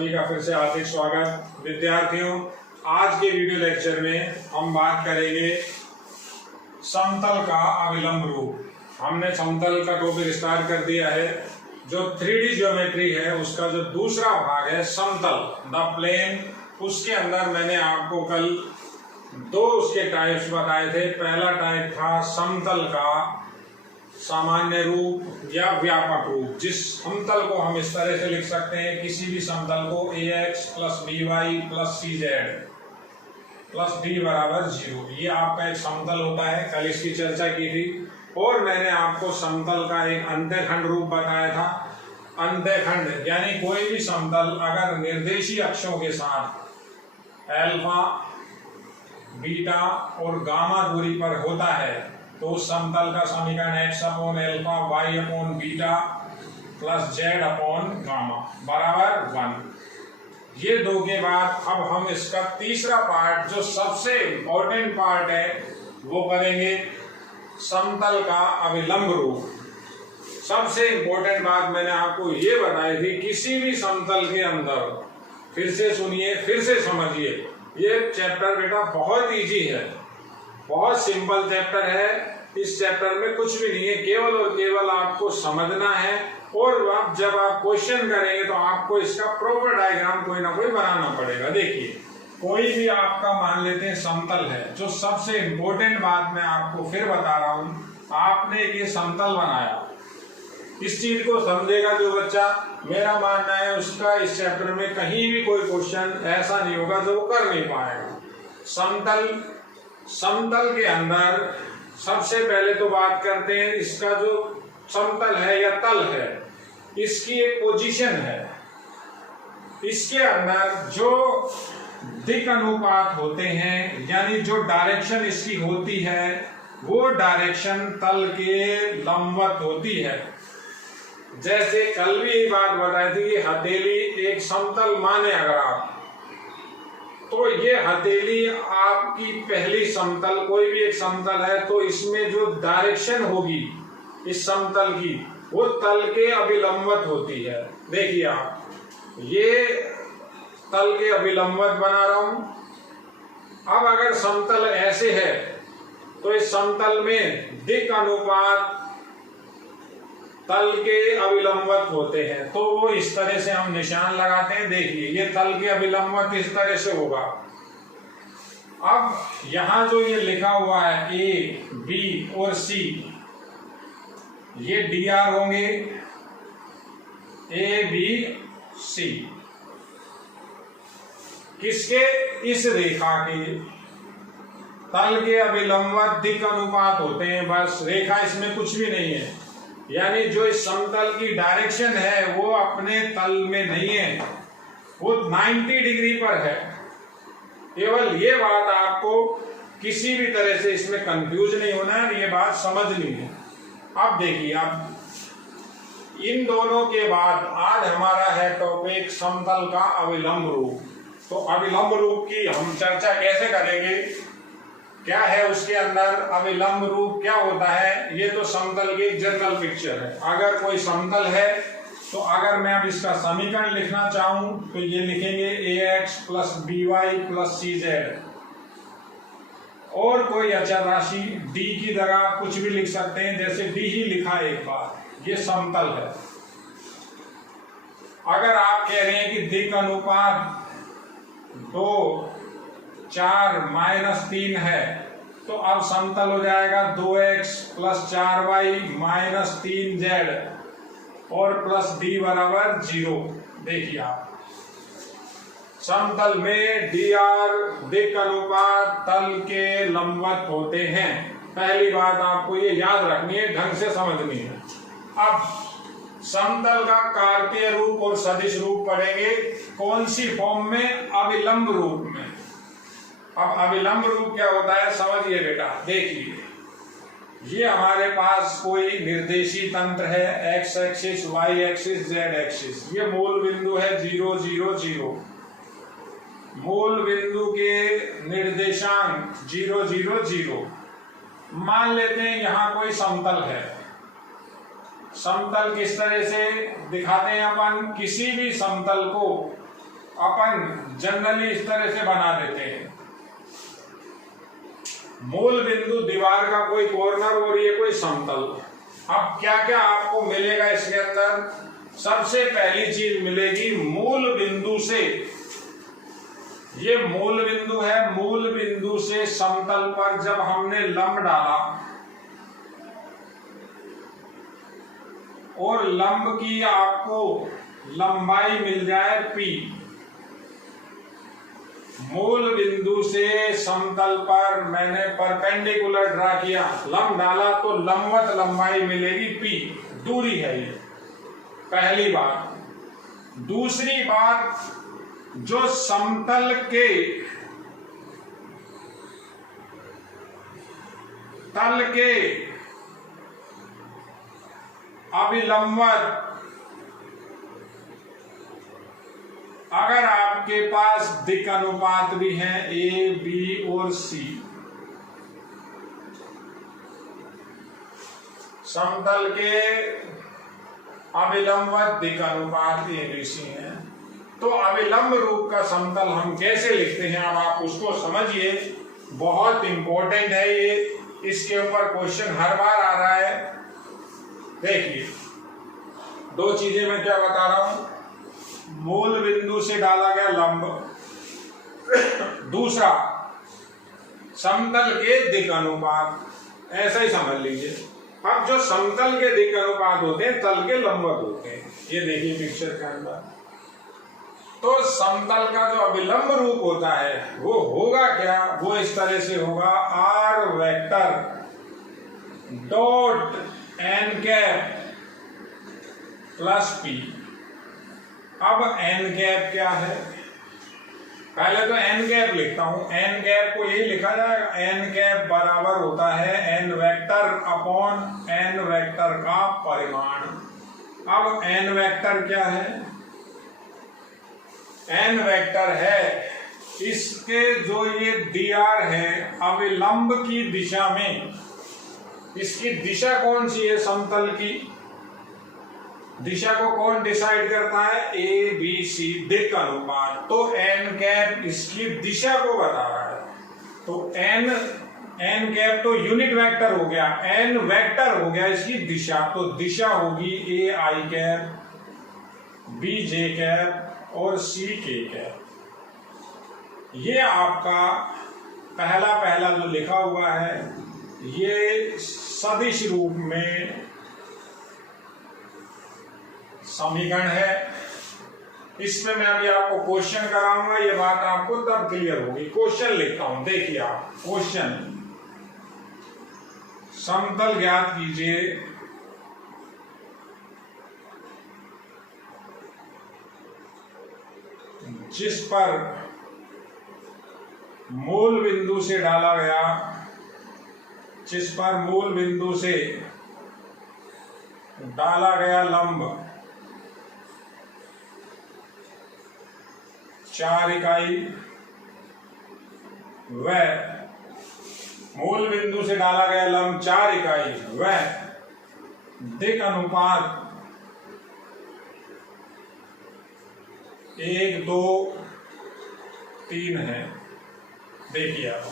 सभी का फिर से हार्दिक स्वागत। विद्यार्थियों, आज के वीडियो लेक्चर में हम बात करेंगे समतल का अविलंब रूप। हमने समतल का टॉपिक स्टार्ट कर दिया है। जो 3D ज्योमेट्री है उसका जो दूसरा भाग है समतल, द प्लेन, उसके अंदर मैंने आपको कल दो उसके टाइप्स बताए थे। पहला टाइप था समतल का सामान्य रूप या व्यापक रूप, जिस समतल को हम इस तरह से लिख सकते हैं, किसी भी समतल को ax plus by plus cz plus d बराबर 0। ये आपका एक समतल होता है, कल इसकी चर्चा की थी। और मैंने आपको समतल का एक अंत्यखंड रूप बताया था। अंत्यखंड यानी कोई भी समतल अगर निर्देशी अक्षों के साथ अल्फा, बीटा और गामा दूरी पर होता है तो उस समतल का समीकरण x upon alpha, y upon beta plus z upon gamma बराबर 1। ये दो के बाद अब हम इसका तीसरा पार्ट, जो सबसे इम्पोर्टेंट पार्ट है, वो करेंगे समतल का अविलंब रूप। सबसे इम्पोर्टेंट बात मैंने आपको ये बताई थी, किसी भी समतल के अंदर, फिर से सुनिए, फिर से समझिए, ये चैप्टर बेटा बहुत इजी है, बहुत सिंपल चैप्टर है। इस चैप्टर में कुछ भी नहीं है, केवल और केवल आपको समझना है। और अब जब आप क्वेश्चन करेंगे तो आपको इसका प्रॉपर डायग्राम कोई ना कोई बनाना पड़ेगा। देखिए, कोई भी आपका मान लेते हैं समतल है, जो सबसे इम्पोर्टेंट बात मैं आपको फिर बता रहा हूँ, आपने ये समतल बनाया, इस चीज को समझेगा जो बच्चा, मेरा मानना है उसका इस चैप्टर में कहीं भी कोई क्वेश्चन ऐसा नहीं होगा जो वो कर नहीं पाएगा। समतल के अंदर सबसे पहले तो बात करते हैं, इसका जो समतल है या तल है, इसकी एक पोजीशन है। इसके अंदर जो दिक् अनुपात होते हैं, यानी जो डायरेक्शन इसकी होती है, वो डायरेक्शन तल के लंबवत होती है। जैसे कल भी ये बात बताई थी कि हथेली एक समतल माने अगर आप, तो ये हथेली आपकी पहली समतल, कोई भी एक समतल है तो इसमें जो डायरेक्शन होगी इस समतल की, वो तल के अभिलंबवत होती है। देखिए आप, ये तल के अभिलंबवत बना रहा हूं। अब अगर समतल ऐसे है तो इस समतल में दिक् अनुपात तल के अभिलंबवत होते हैं, तो वो इस तरह से हम निशान लगाते हैं। देखिए, ये तल के अभिलंबवत इस तरह से होगा। अब यहां जो ये लिखा हुआ है ए, बी और सी, ये dr होंगे, ए, बी, सी, किसके? इस रेखा के तल के अभिलंबवत दिक् अनुपात होते हैं। बस, रेखा इसमें कुछ भी नहीं है, यानी जो इस समतल की डायरेक्शन है वो अपने तल में नहीं है, वो 90 डिग्री पर है। केवल ये बात आपको किसी भी तरह से इसमें कंफ्यूज नहीं होना है, ये बात समझनी है। अब देखिए, अब इन दोनों के बाद आज हमारा है टॉपिक समतल का अविलंब रूप। तो अविलंब रूप की हम चर्चा कैसे करेंगे, क्या है उसके अंदर, अविलंब रूप क्या होता है, ये तो समतल की एक जनरल पिक्चर है। अगर कोई समतल है तो अगर मैं अब इसका समीकरण लिखना चाहूं तो ये लिखेंगे ax plus by plus cz, और कोई अचर राशि d की जगह कुछ भी लिख सकते हैं, जैसे d ही लिखा एक बार, ये समतल है। अगर आप कह रहे हैं कि दिक् अनुपात 2, 4 माइनस 3 है, तो अब समतल हो जाएगा 2x plus 4y minus 3z और प्लस d बराबर 0। देखिए आप, समतल में dr दिक् अनुपात तल के लंबवत होते हैं। पहली बात आपको ये याद रखनी है, ढंग से समझनी है। अब समतल का कार्तीय रूप और सदिश रूप पढ़ेंगे, कौन सी फॉर्म में? अविलंब रूप में। अब अविलंब रूप क्या होता है समझिए बेटा। देखिए, ये हमारे पास कोई निर्देशी तंत्र है, x axis, y axis, z axis. ये मूल बिंदु है 0, 0, 0। मूल बिंदु के निर्देशांक 0, 0, 0। मान लेते हैं यहाँ कोई समतल है। समतल किस तरह से दिखाते हैं अपन? किसी भी समतल को अपन जनरली इस तरह से बना देते हैं, मूल बिंदु दीवार का कोई कॉर्नर और ये कोई समतल। अब क्या क्या आपको मिलेगा इसके अंदर? सबसे पहली चीज मिलेगी मूल बिंदु से, ये मूल बिंदु है, मूल बिंदु से समतल पर जब हमने लंब डाला और लंब की आपको लंबाई मिल जाए p, मूल बिंदु से समतल पर मैंने परपेंडिकुलर ड्रा किया, लंब डाला तो लंबवत लंबाई मिलेगी p, दूरी है ये पहली बात। दूसरी बात, जो समतल के तल के अभिलंबवत अगर आपके पास दिक् अनुपात भी है ए बी और सी, समतल के अभिलंबवत दिक् अनुपात ए बी सी है, तो अभिलंब रूप का समतल हम कैसे लिखते हैं? अब आप उसको समझिए, बहुत इंपॉर्टेंट है ये, इसके ऊपर क्वेश्चन हर बार आ रहा है। देखिए दो चीजें मैं क्या बता रहा हूं, मूल बिंदु से डाला गया लंब, दूसरा समतल के दिक् अनुपात, ऐसा ही समझ लीजिए। अब जो समतल के दिक् अनुपात होते हैं तल के लंबवत होते हैं, ये देखिए पिक्चर के अंदर। तो समतल का जो अभिलंब रूप होता है वो होगा क्या? वो इस तरह से होगा, r vector dot n cap plus p. अब एन कैप क्या है? पहले तो एन कैप लिखता हूं, एन कैप को यही लिखा जाएगा, एन कैप बराबर होता है n vector upon n vector का परिमाण। अब एन वेक्टर क्या है? एन वेक्टर है इसके जो ये dr है अभिलंब की दिशा में, इसकी दिशा कौन सी है? समतल की दिशा को कौन डिसाइड करता है? ए बी सी दिक् अनुपात। तो एन कैप इसकी दिशा को बता रहा है, तो एन कैप तो यूनिट वेक्टर हो गया, एन वेक्टर हो गया इसकी दिशा, तो दिशा होगी ए आई कैप, बी जे कैप और सी के कैप। ये आपका पहला जो लिखा हुआ है ये सदिश रूप में समीकरण है। इसमें मैं अभी आपको क्वेश्चन कराऊंगा, ये बात आपको तब क्लियर होगी। क्वेश्चन लिखता हूं, देखिए आप क्वेश्चन, समतल ज्ञात कीजिए जिस पर मूल बिंदु से डाला गया, जिस पर मूल बिंदु से डाला गया लंब 4 इकाई, वह मूल बिंदु से डाला गया लंब 4 इकाई, वह दिक् अनुपात 1 2 3 है। देखिए आप,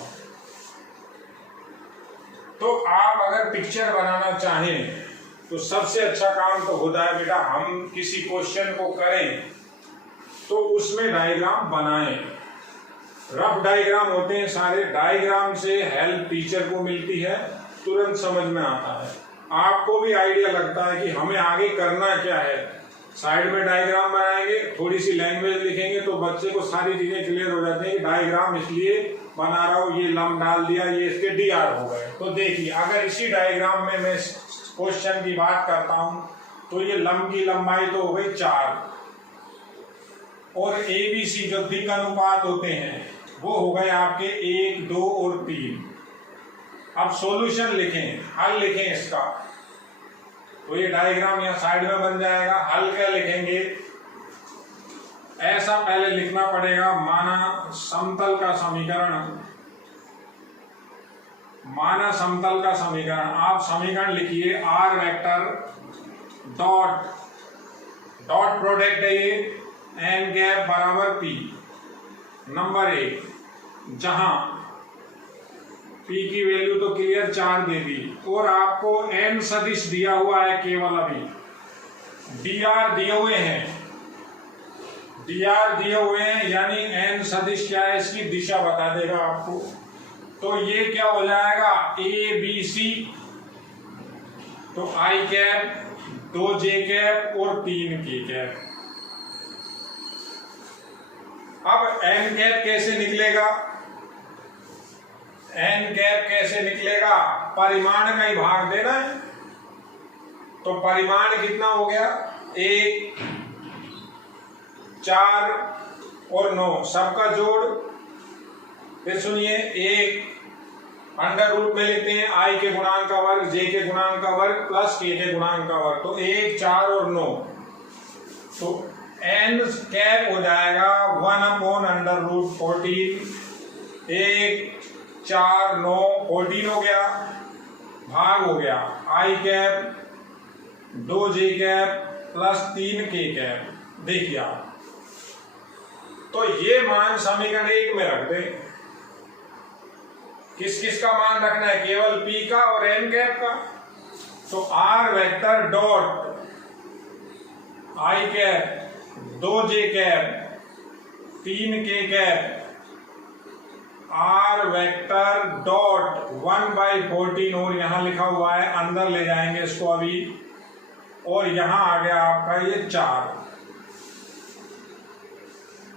तो आप अगर पिक्चर बनाना चाहें तो सबसे अच्छा काम तो होता है बेटा, हम किसी क्वेश्चन को करें तो उसमें डायग्राम बनाएं। रफ डायग्राम होते हैं सारे, डायग्राम से हेल्प टीचर को मिलती है, तुरंत समझ में आता है, आपको भी आइडिया लगता है कि हमें आगे करना क्या है। साइड में डायग्राम बनाएंगे, थोड़ी सी लैंग्वेज लिखेंगे तो बच्चे को सारी चीजें क्लियर हो जाती है कि डायग्राम इसलिए बना रहा हूं, ये लंब डाल दिया, ये इसके dr हो गए। तो देखिए अगर इसी डायग्राम में मैं क्वेश्चन की बात करता हूं तो ये लंब की लंबाई तो हो गई 4 और ABC जो दिक् अनुपात होते हैं वो हो गए आपके 1 2 और 3। अब सॉल्यूशन लिखें, हल लिखें इसका, तो ये डायग्राम यहाँ साइड में बन जाएगा। हल क्या लिखेंगे? ऐसा पहले लिखना पड़ेगा, माना समतल का समीकरण, माना समतल का समीकरण। आप समीकरण लिखिए आर वेक्टर डॉट प्रोडक्ट है ये एन कैप बराबर पी, नंबर 1, जहां पी की वैल्यू तो क्लियर 4 दे दी और आपको एन सदिश दिया हुआ है केवल, अभी dr दिए हुए हैं, dr दिए हुए हैं, यानी एन सदिश क्या है इसकी दिशा बता देगा आपको। तो ये क्या हो जाएगा, ए बी सी, तो आई कैप, 2 जे कैप और 3 के कैप। अब एन कैप कैसे निकलेगा, एन कैप कैसे निकलेगा, परिमाण का ही भाग देना है, तो परिमाण कितना हो गया, 1, 4 और 9 सबका जोड़, फिर सुनिए 1 अंडर रूट में लिखते हैं आई के गुणांक का वर्ग, जे के गुणांक का वर्ग प्लस के गुणांक का वर्ग, तो 1, 4 और 9, तो एन कैप हो जाएगा 1/√14, 1, 4, 9, 14 हो गया, भाग हो गया आई cap, 2 j cap plus 3 k cap. देखिए आप, तो ये मान समीकरण 1 में रख दे। किस किस का मान रखना है, केवल पी का और एन कैप का। तो r vector dot i cap, 2 j cap, 3 k cap, are vector dot 1/14, और यहां लिखा हुआ है, अंदर ले जाएंगे इसको अभी, और यहां आ गया आपका ये 4,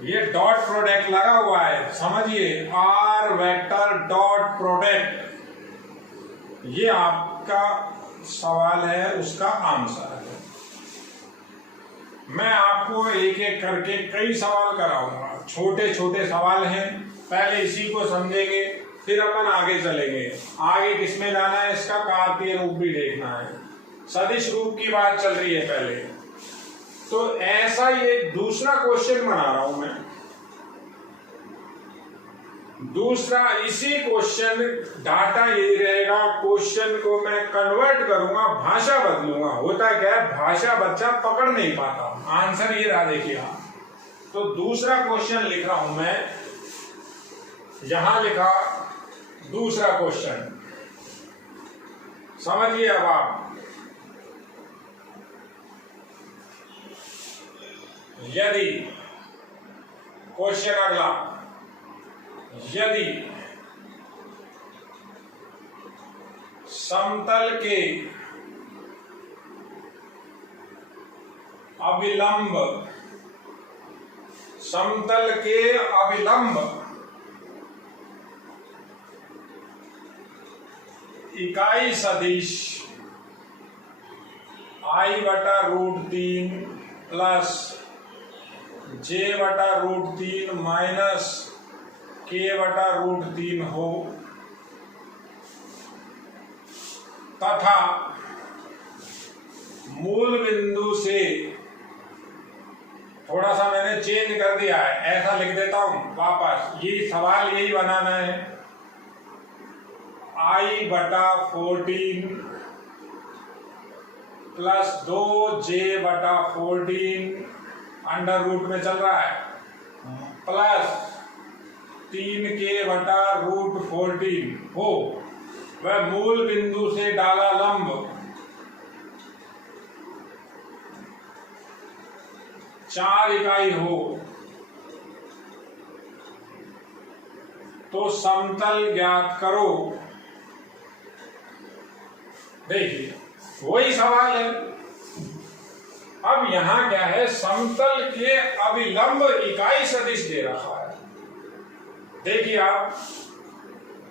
ये डॉट प्रोडक्ट लगा हुआ है, समझिए, आर वेक्टर डॉट प्रोडक्ट, ये आपका सवाल है, उसका आंसर है। मैं आपको एक एक करके कई सवाल कराऊंगा, छोटे छोटे सवाल हैं, पहले इसी को समझेंगे, फिर अपन आगे चलेंगे। आगे किसमें जाना है, इसका कार्तीय रूप भी देखना है, सदिश रूप की बात चल रही है पहले। तो ऐसा ये दूसरा क्वेश्चन बना रहा हूं मैं, दूसरा इसी क्वेश्चन, डाटा यही रहेगा, क्वेश्चन को मैं कन्वर्ट करूंगा, भाषा बदलूंगा। होता क्या है, भाषा बच्चा पकड़ नहीं पाता, आंसर ये रहा, देखिए आप। तो दूसरा क्वेश्चन लिख रहा हूं मैं, यहां लिखा दूसरा क्वेश्चन, समझिए अब आप। यदि क्वेश्चन अगला, यदि समतल के अभिलंब, समतल के अभिलंब इकाई सदिश I/√3 plus J/√3 minus K/√3 हो, तथा मूल बिंदु से, थोड़ा सा मैंने चेंज कर दिया है, ऐसा लिख देता हूं वापस, ये सवाल यही बनाना है, I/14 plus 2J/14 under root में चल रहा है, प्लस 3K/√14 हो, वह मूल बिंदु से डाला लंब 4 इकाई हो, तो समतल ज्ञात करो। देखिए वही सवाल है, अब यहां क्या है, समतल के अभिलंब इकाई सदिश दे रखा है। देखिए आप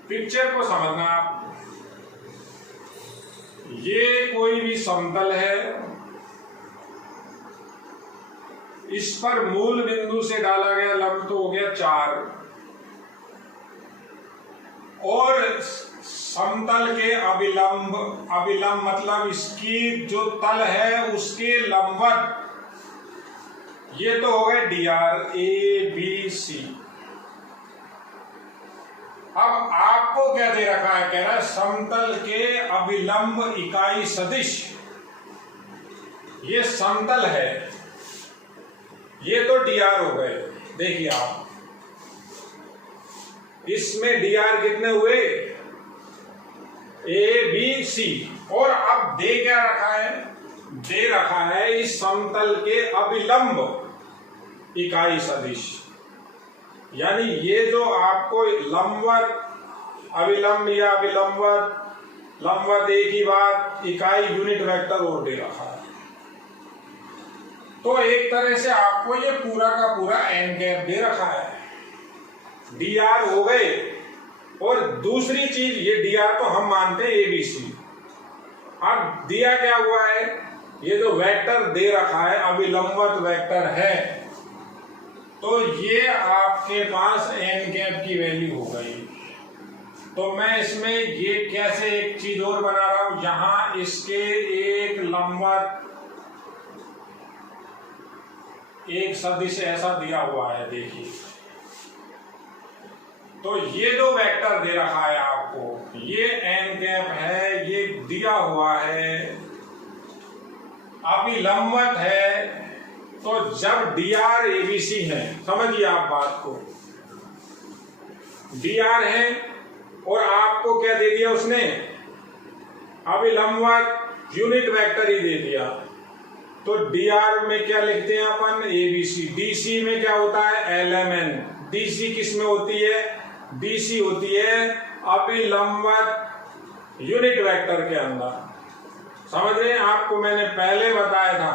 पिक्चर को समझना, आप ये कोई भी समतल है, इस पर मूल बिंदु से डाला गया लंब तो हो गया 4, और समतल के अभिलंब, अभिलंब मतलब इसकी जो तल है उसके लंबवत, ये तो हो गए DR ABC। अब आपको क्या दे रखा है, कह रहा है समतल के अभिलंब इकाई सदिश, ये समतल है, ये तो dr हो गए। देखिए आप, इसमें dr कितने हुए, a b c, और अब दे क्या रखा है, दे रखा है इस समतल के अभिलंब इकाई सदिश। यानी ये जो आपको लंबवत, अभिलंब या अभिलंबवत, लंबवत एक ही बात, इकाई यूनिट वेक्टर और दे रखा है। तो एक तरह से आपको ये पूरा का पूरा n कैप दे रखा है, dr हो गए। और दूसरी चीज, ये dr तो हम मानते हैं abc। अब दिया क्या हुआ है, ये जो वेक्टर दे रखा है अभिलंबवत वेक्टर है, तो ये आपके पास n कैप की वैल्यू हो गई। तो मैं इसमें ये कैसे एक चीज और बना रहा हूं, यहां इसके एक लंबवत एक सदिश ऐसा दिया हुआ है, देखिए। तो ये जो वेक्टर दे रखा है आपको, ये n कैप है, ये दिया हुआ है, अभिलंबवत है। तो जब dr abc है, समझिए आप बात को, dr है और आपको क्या दे दिया उसने, अभिलंबवत यूनिट वेक्टर ही दे दिया। तो dr में क्या लिखते हैं अपन, abc। dc में क्या होता है, lmn। dc किस में होती है, dc होती है अभिलंबवत यूनिट वेक्टर के अंदर। समझ रहे हैं, आपको मैंने पहले बताया था,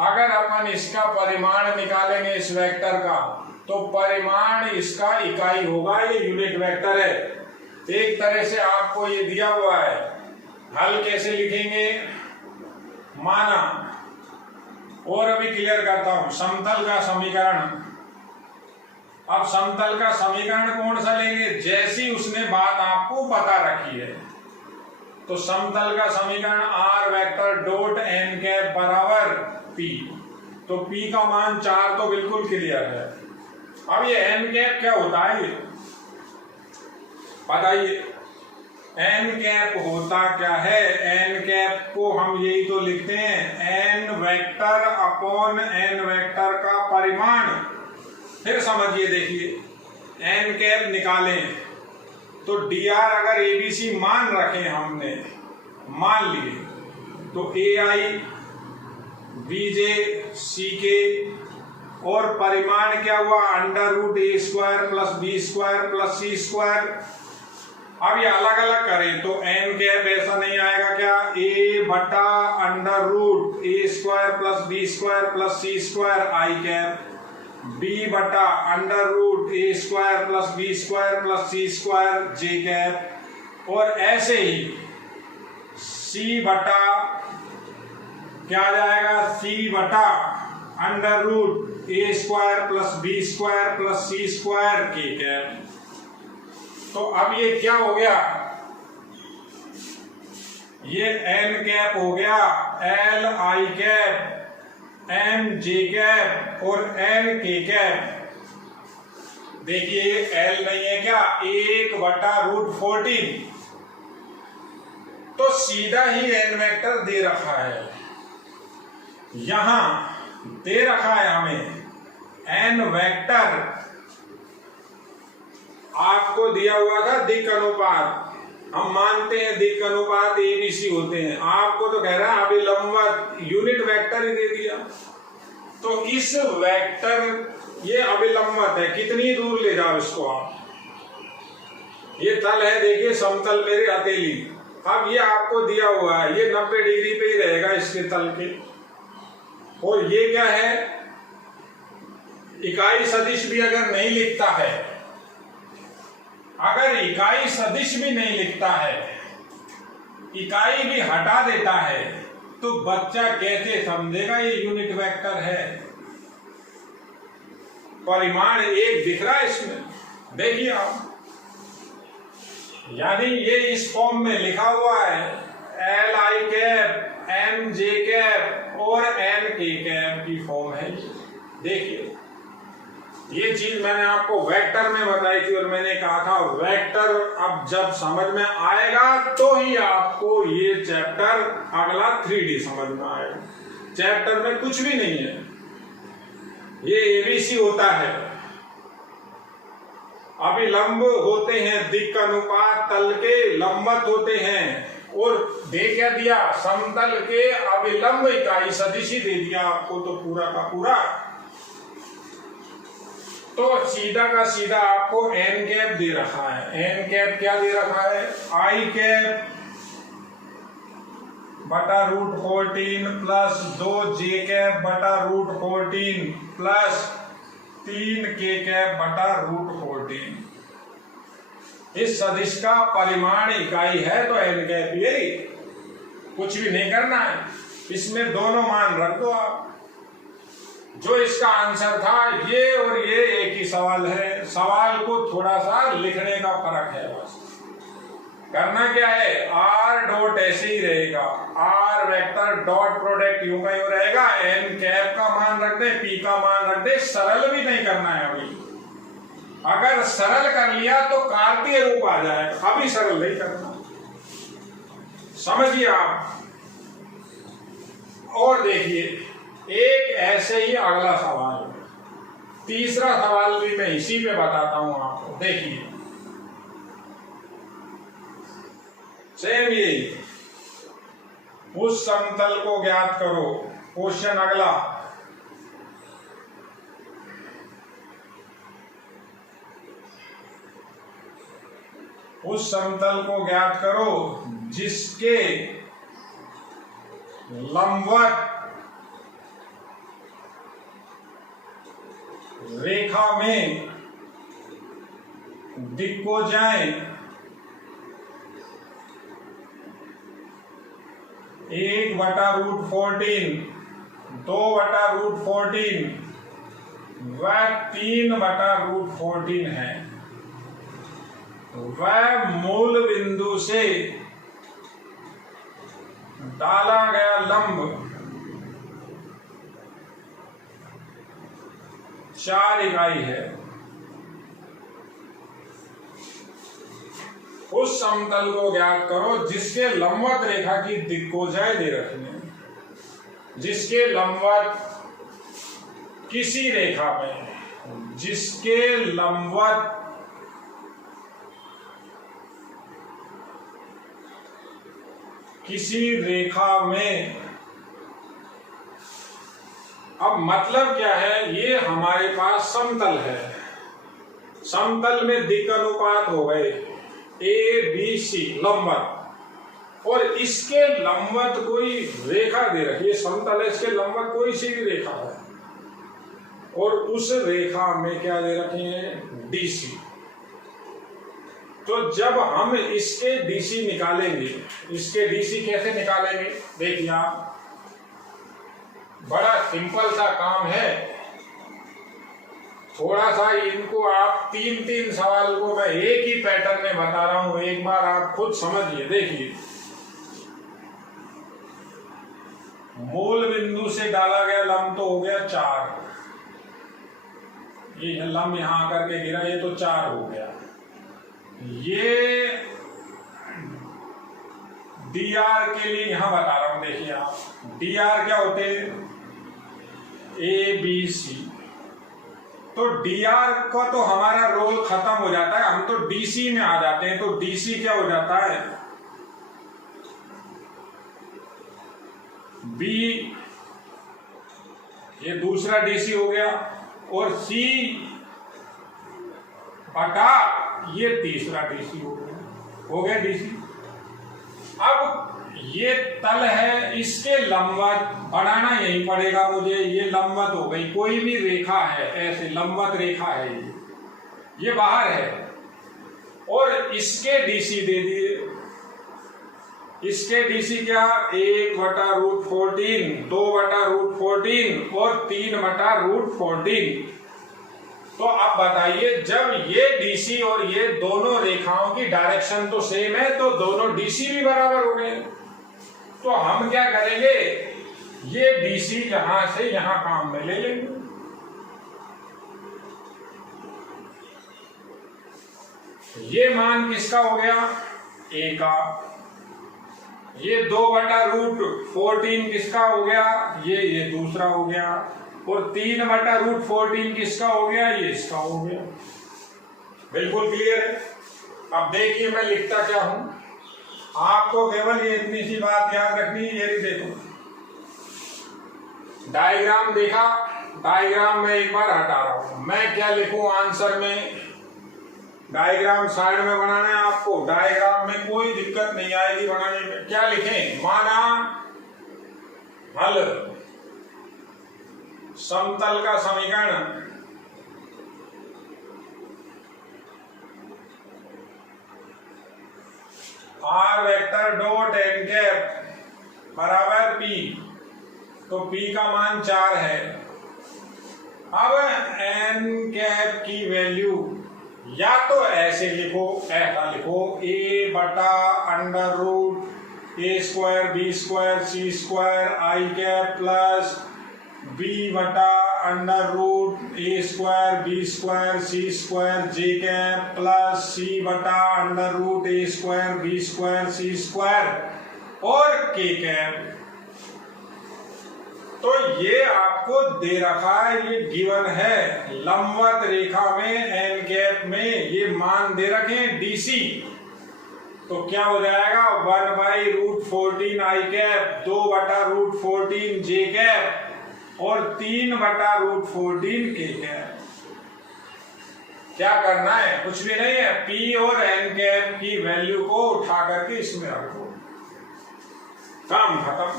अगर अपन इसका परिमाण निकालेंगे इस वेक्टर का, तो परिमाण इसका इकाई होगा, ये यूनिट वेक्टर है। एक तरह से आपको ये दिया हुआ है, हल कैसे लिखेंगे, माना, और अभी क्लियर करता हूं, समतल का समीकरण। अब समतल का समीकरण कौन सा लेंगे, जैसी उसने बात आपको बता रखी है। तो समतल का समीकरण r vector dot n cap बराबर p। तो p का मान 4 तो बिल्कुल क्लियर है। अब ये n कैप क्या होता है, ये बताइए। n कैप होता क्या है, n कैप को हम यही तो लिखते हैं, n vector upon n vector का परिमाण। फिर समझिए, देखिए, n कैप निकालें तो dr अगर abc मान रखे हमने, मान लिए, तो ai bj ck, और परिमाण क्या हुआ, under root a square plus b square plus c square. अब ये अलग अलग करें तो n कैप ऐसा नहीं आएगा क्या, a बटा under root a square plus b square plus c square i cap, b बटा under root a square plus b square plus c square j cap, और ऐसे ही c बटा क्या आ जाएगा, c बटा under root a square plus b square plus c square k cap. तो अब ये क्या हो गया, ये n कैप हो गया, l i cap, m j cap और n k कैप। देखिए l नहीं है क्या, 1 बटा रूट 14। तो सीधा ही n वेक्टर दे रखा है, यहां दे रखा है हमें n वेक्टर। आपको दिया हुआ था दिक् अनुपात, हम मानते हैं दिक् अनुपात abc होते हैं, आपको तो कह रहा है अभिलंबवत यूनिट वेक्टर ही दे दिया। तो इस वेक्टर, ये अभिलंबवत है, कितनी दूर ले जाओ इसको आप, ये तल है, देखिए समतल मेरे हथेली। अब ये आपको दिया हुआ है, ये 90 डिग्री पे ही रहेगा इसके तल के। और ये क्या है, इकाई सदिश भी अगर नहीं लिखता है, अगर इकाई सदिश भी नहीं लिखता है, इकाई भी हटा देता है, तो बच्चा कैसे समझेगा ये यूनिट वेक्टर है। परिमाण 1 दिख रहा है इसमें, देखिए आप, यानी ये इस फॉर्म में लिखा हुआ है, l i cap, m j cap और एन के कैप की फॉर्म है। देखिए, ये चीज मैंने आपको वेक्टर में बताई थी, और मैंने कहा था वेक्टर अब जब समझ में आएगा तो ही आपको ये चैप्टर अगला 3D समझ में आएगा। चैप्टर में कुछ भी नहीं है, ये एबीसी होता है। अभिलंब होते हैं, दिक् अनुपात तल के लंबवत होते हैं। और दे क्या दिया, समतल के अभिलंब इकाई सदिशी दे दिया आपको, तो पूरा का पूरा। तो सीधा का सीधा आपको एन कैप दे रखा है। एन कैप क्या दे रखा है, आई कैप बटा √14 प्लस 2 जे कैप बटा √14 प्लस 3 के कैप बटा √14। इस सदिश का परिमाण इकाई है तो एन कैप यही, कुछ भी नहीं करना है, इसमें दोनों मान रख दो आप। जो इसका आंसर था ये और ये एक ही सवाल है, सवाल को थोड़ा सा लिखने का फर्क है बस। करना क्या है, आर डॉट ऐसे ही रहेगा, आर वेक्टर डॉट प्रोडक्ट यूं का यूं रहेगा, एन कैप का मान रख दे, पी का मान रख दे। सरल भी नहीं करना है अभी, अगर सरल कर लिया तो कार्तीय रूप आ जाएगा, अभी सरल नहीं करना, समझिए आप। और देखिए एक ऐसे ही अगला सवाल, तीसरा सवाल भी मैं इसी पे बताता हूं आपको। देखिए सेम यही, उस समतल को ज्ञात करो। क्वेश्चन अगला, उस समतल को ज्ञात करो जिसके लंबवत रेखा में दिक्कोजाएं 1/√14, 2/√14 व 3/√14 है। वह मूल बिंदु से डाला गया लंब 4 इकाई है। उस समतल को ज्ञात करो जिसके लंबवत रेखा की दिक्कोजाएं दे रखी है, जिसके लंबवत किसी रेखा में, जिसके लंबवत किसी रेखा में। अब मतलब क्या है, ये हमारे पास समतल है, समतल में दिक् अनुपात हो गए ए बी सी लंबवत, और इसके लंबवत कोई रेखा दे रखी है, समतल है, इसके लंबवत कोई सी भी रेखा है, और उस रेखा में क्या दे रखे हैं, डीसी। तो जब हम इसके डीसी निकालेंगे, इसके डीसी कैसे निकालेंगे, देखिए आप, बड़ा सिंपल सा काम है। थोड़ा सा इनको आप 3-3 सवाल को मैं एक ही पैटर्न में बता रहा हूं, एक बार आप खुद समझिए। देखिए मूल बिंदु से डाला गया लंब तो हो गया 4, ये लंब यहां आकर के गिरा, ये तो 4 हो गया। ये डी आर के लिए यहां बता रहा हूं, देखिए आप, डी आर क्या होते हैं, ए बी सी। तो डी आर का तो हमारा रोल खत्म हो जाता है, हम तो डीसी में आ जाते हैं। तो डीसी क्या हो जाता है, बी, ये दूसरा डीसी हो गया, और सी बटा ये तीसरा डीसी हो गया डीसी। अब ये तल है, इसके लंबवत बनाना यही पड़ेगा मुझे, ये लंबवत हो गई, कोई भी रेखा है ऐसे लंबवत रेखा है, ये बाहर है, और इसके डीसी दे दिए। इसके डीसी क्या, 1/√14, 2/√14 और 3/√14। तो अब बताइए, जब ये डीसी और ये दोनों रेखाओं की डायरेक्शन तो सेम है, तो दोनों डीसी भी बराबर हो गए। तो हम क्या करेंगे, ये डीसी यहां से यहां काम में ले लेंगे। ये मान किसका हो गया, ए का। ये 2/√14 किसका हो गया, ये दूसरा हो गया। और 3/√14 किसका हो गया, ये इसका हो गया। बिल्कुल क्लियर है। अब देखिए मैं लिखता क्या हूं, आपको केवल ये इतनी सी बात याद रखनी है। ये देखो डायग्राम देखा, डायग्राम में एक बार हटा रहा हूं। मैं क्या लिखूं आंसर में, डायग्राम साइड में बनाना है आपको, डायग्राम में कोई दिक्कत नहीं आएगी बनाने में। क्या लिखें, माना हल समतल का समीकरण r vector dot n cap बराबर पी, तो पी का मान 4 है। अब एन कैप की वैल्यू या तो ऐसे लिखो, ऐसा लिखो a/√a² b² c² I cap plus b/√a² b² c² J cap plus c/√a² b² c² और k कैप। तो ये आपको दे रखा है, ये गिवन है। लंबवत रेखा में एन कैप में ये मान दे रखे हैं डीसी, तो क्या हो जाएगा 1/√14 आई कैप, 2/√14 जे कैप और 3/√14 के कैप। क्या करना है, कुछ भी नहीं है, पी और एन कैप की वैल्यू को उठा करके इसमें रखो, काम खत्म।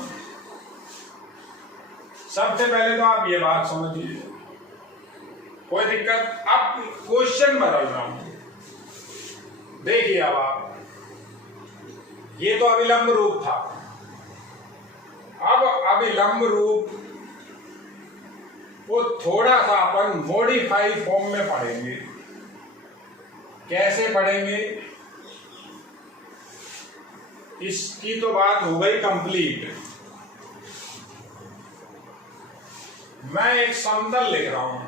सबसे पहले तो आप ये बात समझ लीजिए, कोई दिक्कत। अब क्वेश्चन बदल रहा हूं, देखिए अब आप, ये तो अभिलंब रूप था, अब अभिलंब रूप वो थोड़ा सा अपन मॉडिफाई फॉर्म में पढ़ेंगे। कैसे पढ़ेंगे, इसकी तो बात हो गई कंप्लीट। मैं एक समतल लिख रहा हूं,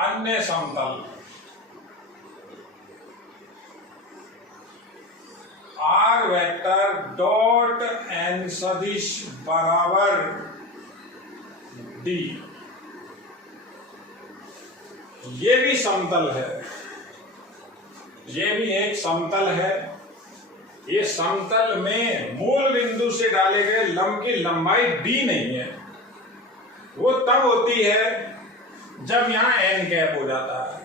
अन्य समतल आर वेक्टर डॉट एन सदिश बराबर डी, ये भी समतल है, ये भी एक समतल है। ये समतल में मूल बिंदु से डाले गए लंब की लंबाई डी नहीं है, वो तब होती है जब यहां एन कैप हो जाता है।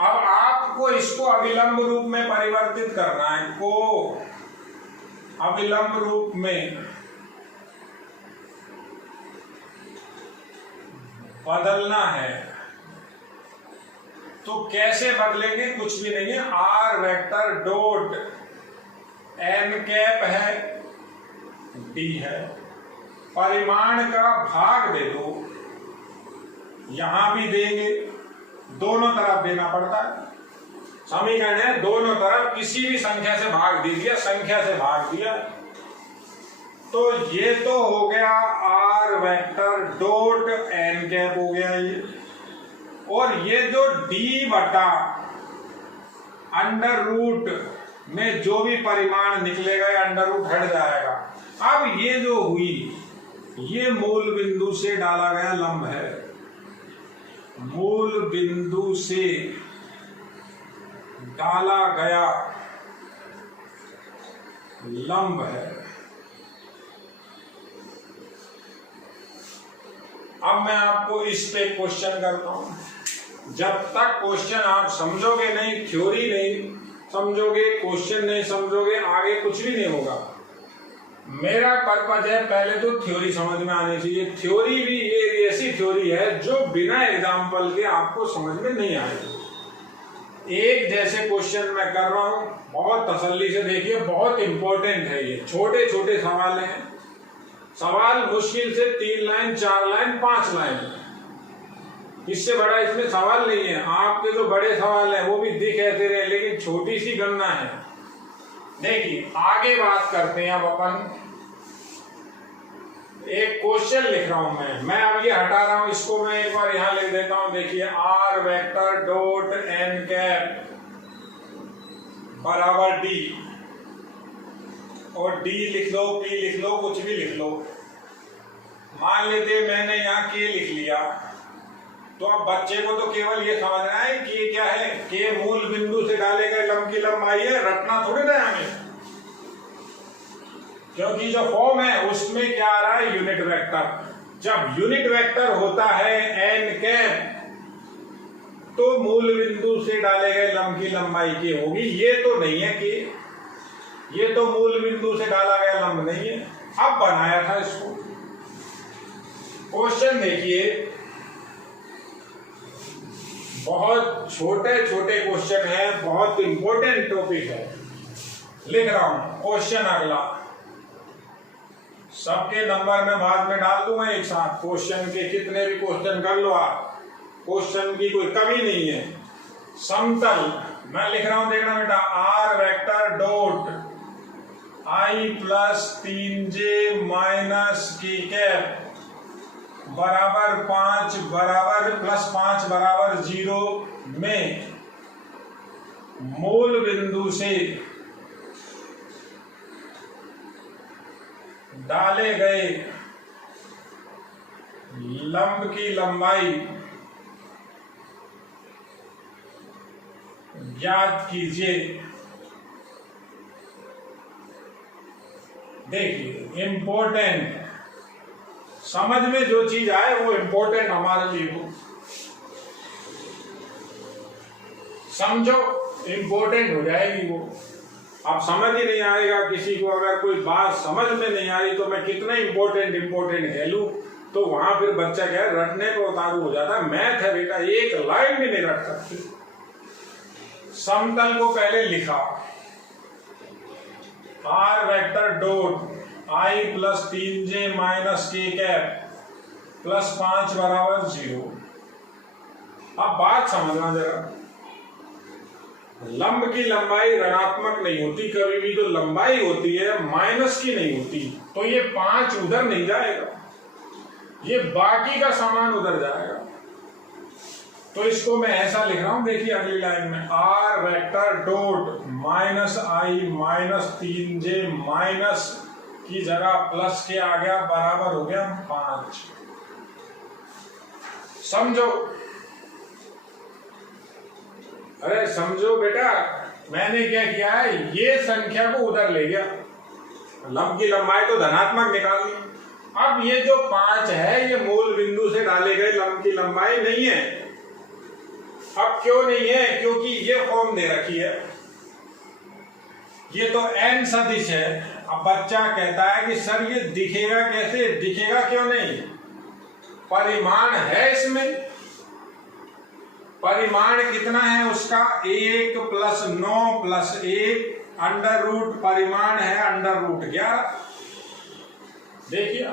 अब आपको इसको अभिलंब रूप में परिवर्तित करना है, को अभिलंब रूप में बदलना है। तो कैसे बदलेंगे, कुछ भी नहीं है, r vector dot n cap है, डी है, परिमाण का भाग दे दो, यहां भी देंगे, दोनों तरफ देना पड़ता है। समीकरण है दोनों तरफ किसी भी संख्या से भाग दे दिया, संख्या से भाग दिया, तो ये तो हो गया r vector dot n cap हो गया ये, और ये जो डी बटा अंडर रूट में जो भी परिमाण निकलेगा अंडर रूट हट जाएगा। अब ये जो हुई, ये मूल बिंदु से डाला गया लंब है, मूल बिंदु से डाला गया लंब है। अब मैं आपको इस पे क्वेश्चन करता हूं। जब तक क्वेश्चन आप समझोगे नहीं, थ्योरी नहीं समझोगे, क्वेश्चन नहीं समझोगे, आगे कुछ भी नहीं होगा। मेरा पर्पज है पहले तो थ्योरी समझ में आनी चाहिए। थ्योरी भी ये ऐसी थ्योरी है जो बिना एग्जाम्पल के आपको समझ में नहीं आएगी। एक जैसे क्वेश्चन मैं कर रहा हूं, बहुत तसल्ली से देखिए, बहुत इंपॉर्टेंट है ये। छोटे छोटे सवाल हैं, सवाल मुश्किल से 3 लाइन 4 लाइन 5 लाइन, इससे बड़ा इसमें सवाल नहीं है। आपके जो बड़े सवाल हैं वो भी दिख ऐसे रहे, लेकिन छोटी सी गणना है। देखिए आगे बात करते हैं। अब अपन एक क्वेश्चन लिख रहा हूं मैं अब ये हटा रहा हूं, इसको मैं एक बार यहां लिख देता हूं। देखिए r vector dot n cap बराबर डी, और डी लिख लो, पी लिख लो, कुछ भी लिख लो। मान लेते मैंने यहाँ के लिख लिया, तो अब बच्चे को तो केवल ये समझना है कि ये क्या है, के मूल बिंदु से डाले गए लंब की लंबाई है, रटना थोड़ी ना हमें, क्योंकि जो फॉर्म है उसमें क्या आ रहा है, यूनिट वेक्टर। जब यूनिट वेक्टर होता है एन कैप, तो मूल बिंदु से डाले गए लंब की लंबाई की होगी। ये तो नहीं है कि ये तो मूल बिंदु से डाला गया लंब नहीं है। अब बनाया था इसको। क्वेश्चन देखिए, बहुत छोटे छोटे क्वेश्चन है, बहुत इंपॉर्टेंट टॉपिक है। लिख रहा हूं क्वेश्चन अगला, सबके नंबर में बाद में डाल दूंगा एक साथ। क्वेश्चन के कितने भी क्वेश्चन कर लो आप, क्वेश्चन की कोई कमी नहीं है। समतल मैं लिख रहा हूं, देखना बेटा, r vector dot i plus 3j minus k cap बराबर 5 बराबर प्लस 5 बराबर 0 में मूल बिंदु से डाले गए लंब की लंबाई ज्ञात कीजिए। देखिए इंपॉर्टेंट, समझ में जो चीज आए वो इंपॉर्टेंट हमारे लिए हो, समझो इंपॉर्टेंट हो जाएगी वो। अब समझ ही नहीं आएगा किसी को, अगर कोई बात समझ में नहीं आई तो मैं कितना इंपॉर्टेंट कह लूं, तो वहां फिर बच्चा क्या है, रटने को उतारू हो जाता है। मैथ है बेटा, एक लाइन भी नहीं रट सकते। समतल को पहले लिखा, r vector dot i plus 3j minus k cap plus 5 बराबर 0। अब बात समझना जरा, लंब की लंबाई ऋणात्मक नहीं होती कभी भी, तो लंबाई होती है माइनस की नहीं होती। तो ये 5 उधर नहीं जाएगा, ये बाकी का सामान उधर जाएगा। तो इसको मैं ऐसा लिख रहा हूं, देखिए अगली लाइन में, r vector dot minus i minus 3j minus की जगह प्लस के आ गया, बराबर हो गया 5। समझो, अरे समझो बेटा, मैंने क्या किया है, ये संख्या को उधर ले गया, लंब की लंबाई तो धनात्मक निकाल ली। अब ये जो 5 है, ये मूल बिंदु से डाले गए लंब की लंबाई नहीं है। अब क्यों नहीं है, क्योंकि ये फॉर्म दे रखी है, ये तो n सदिश है। अब बच्चा कहता है कि सर ये दिखेगा कैसे, दिखेगा क्यों नहीं, परिमाण है इसमें। परिमाण कितना है उसका, 1 प्लस 9 प्लस 1 अंडर रूट, परिमाण है अंडर रूट 11। देखिए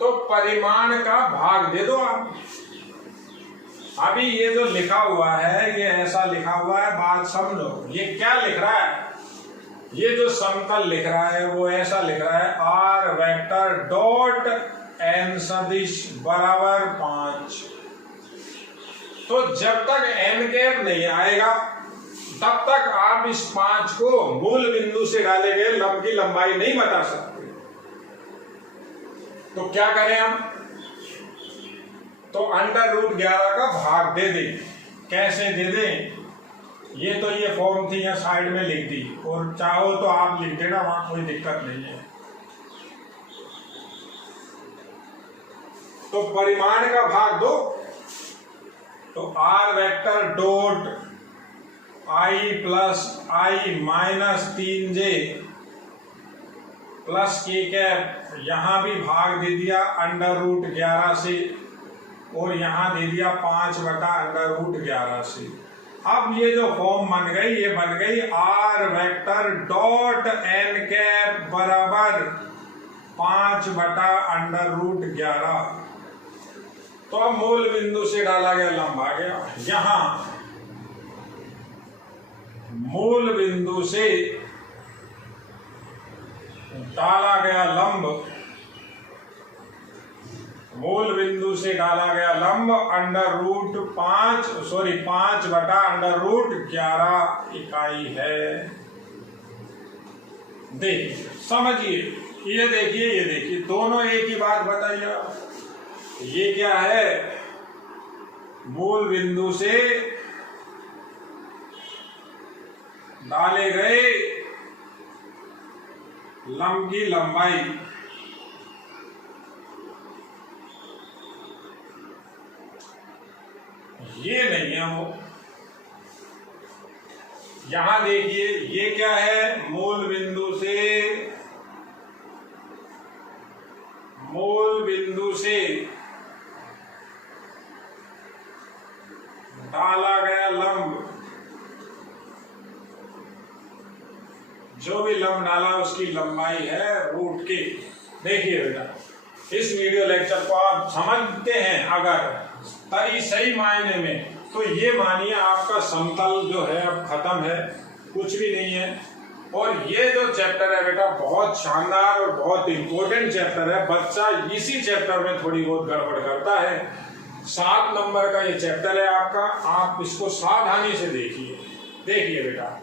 तो परिमाण का भाग दे दो आप। अभी ये जो लिखा हुआ है, ये ऐसा लिखा हुआ है, बात समझो। ये क्या लिख रहा है, ये जो समतल लिख रहा है वो ऐसा लिख रहा है, आर वेक्टर डॉट n सदिश बराबर 5। तो जब तक n कैप नहीं आएगा तब तक आप इस 5 को मूल बिंदु से डाले गए लंब की लंबाई नहीं बता सकते। तो क्या करें हम, तो अंडर रूट 11 का भाग दे दें। कैसे दे दें, ये तो ये फॉर्म थी, यहाँ साइड में लिख दी, और चाहो तो आप लिख देना, वहां कोई दिक्कत नहीं है। तो परिमाण का भाग दो, तो r vector dot i plus i minus 3j plus k cap, यहां भी भाग दे दिया अंडर रूट 11 से, और यहां दे दिया 5 बटा अंडर रूट 11 से। अब ये जो फॉर्म बन गई, ये बन गई r vector dot n cap बराबर 5 बटा अंडर रूट 11। तो अब मूल बिंदु से डाला गया लंब आ गया। यहां मूल बिंदु से डाला गया लंब, मूल बिंदु से डाला गया लंब अंडर रूट 5 बटा अंडर रूट 11 इकाई है। देखिए समझिए, ये देखिए दोनों एक ही बात बताइए। ये क्या है, मूल बिंदु से डाले गए लंब की लंबाई ये नहीं है वो। यहां देखिए ये क्या है, मूल बिंदु से डाला गया लंब, जो भी लंब डाला उसकी लंबाई है रूट की। देखिए बेटा, इस वीडियो लेक्चर को आप समझते हैं अगर सही मायने में, तो ये मानिए आपका समतल जो है अब खत्म है, कुछ भी नहीं है। और ये जो चैप्टर है बेटा बहुत शानदार और बहुत इंपॉर्टेंट चैप्टर है। बच्चा इसी चैप्टर में थोड़ी बहुत गड़बड़ करता है। 7 नंबर का ये चैप्टर है आपका, आप इसको सावधानी से देखिए। देखिए बेटा,